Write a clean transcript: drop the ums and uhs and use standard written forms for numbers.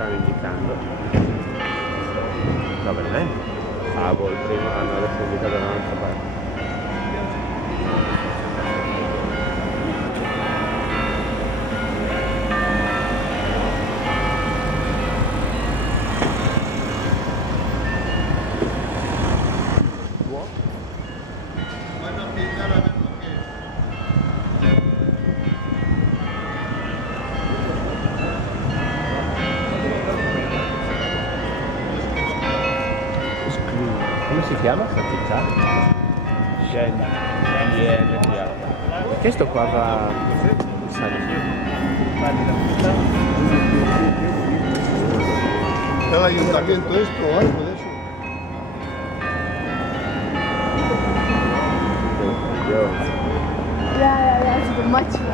stanno indicando. Dove non è? Ah, boh, il primo hanno adesso indicato da un'altra parte. Come si chiama sta città? Scienza. Che sto qua va... ¿El ayuntamiento esto o algo de eso? Ja, super macho.